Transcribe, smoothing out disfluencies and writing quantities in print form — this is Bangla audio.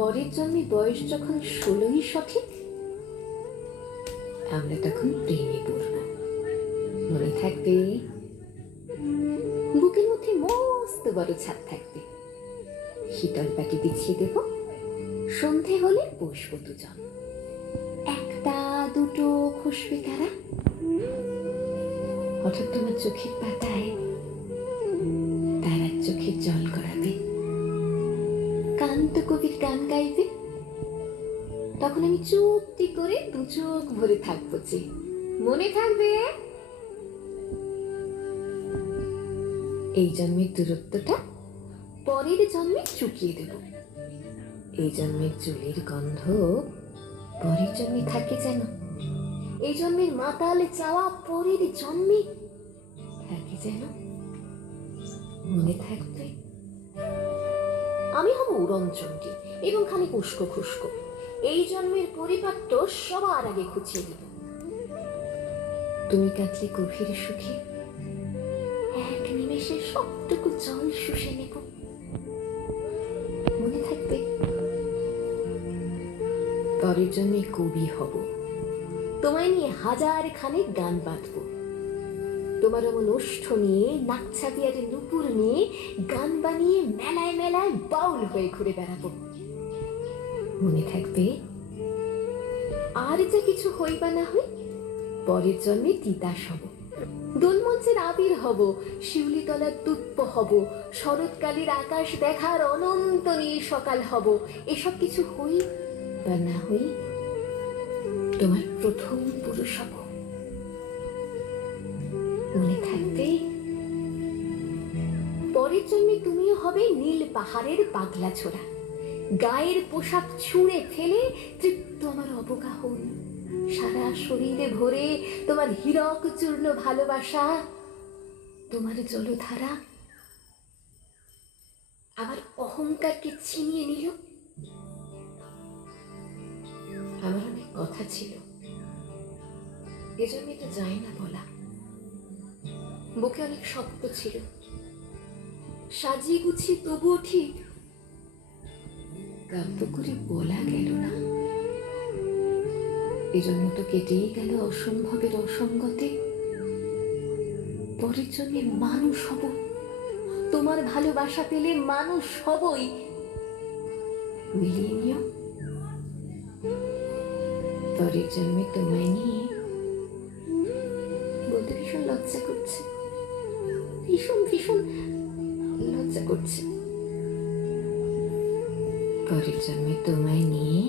পরের জন্মে বয়স যখন 16ই সঠিক, আমরা তখন প্রেমে পড়ব। মনে থাকবে? বুকের মধ্যে মস্ত বড় ছাদ থাকবে, শীতল পাটি বিছিয়ে দেব, সন্ধে হলে বসবো দুজন। একটা দুটো খুশবে তারা, হঠাৎ তোমার চোখের পাতায় তারার চোখের জল গড়াবে, কান্ত কবির গান গাইবে, তখন আমি চুপটি করে দু চোখ ভরে থাকবো যে। মনে থাকবে? এই জন্মের দূরত্বটা পরের জন্মে চুকিয়ে দেব। এই জন্মের চুলের গন্ধ পরের জন্মে থাকে যেন, এই জন্মের মাতালে চাওয়া পরের জন্মে থাকে যেন। মনে থাকবে? আমি হব উড়নচণ্ডী এবং খানিক উস্কো খুস্কো। এই জন্মের পরিপাট্য সবার আগে খুঁচিয়ে দেব। তুমি কাঁদলে গভীর সুখে এক নিমেষে সবটুকু জল শুষে নেব। মনে থাকবে? পরের জন্মে কবি হব, তোমায় নিয়ে হাজার খানেক গান বাঁধব। তোমার এমন ওষ্ঠ নিয়ে, নাকছাবিয়ার নুপুর নিয়ে গান বানিয়ে মেলায় মেলায় বাউল হয়ে ঘুরে বেড়াবো। মনে থাকবে? আর যা কিছু হই বা না হই, পরের জন্মে তিতাস হব, দোলমঞ্চের আবির হব, শিউলিতলার তুপ্প হব, শরৎকালের আকাশ দেখার অনন্ত নীল সকাল হব। এসব কিছু হই বা না হই, তোমার প্রথম পুরুষ হব। মনে থাকবে? পরের জন্মে তুমিও হবে নীল পাহাড়ের পাগলা ছোড়া, গায়ের পোশাক ছুঁড়ে ফেলে তৃপ্ত আমার অবগাহন, সারা শরীরে ভরে তোমার হীরক চূর্ণ ভালোবাসা, তোমার জলধারা আমার অহংকারকে ছিনিয়ে নিল। আমার অনেক কথা ছিল, এজন্য এটা যায় না বলা। বুকে অনেক শক্ত ছিল, সাজিয়ে গুছিয়ে তবুও ঠিক কাব্য করে বলা গেল না। এজন্য তো কেটেই গেল অসম্ভবের অসঙ্গতে। পরের জন্যে মানুষ হব, তোমার ভালোবাসা পেলে মানুষ হবই। মিলিয়ে নিও। পরের জন্মে তোমায় নিয়ে বলতে ভীষণ লজ্জা করছে, ভীষণ ভীষণ লজ্জা করছে। পরের জন্মে তোমায় নিয়ে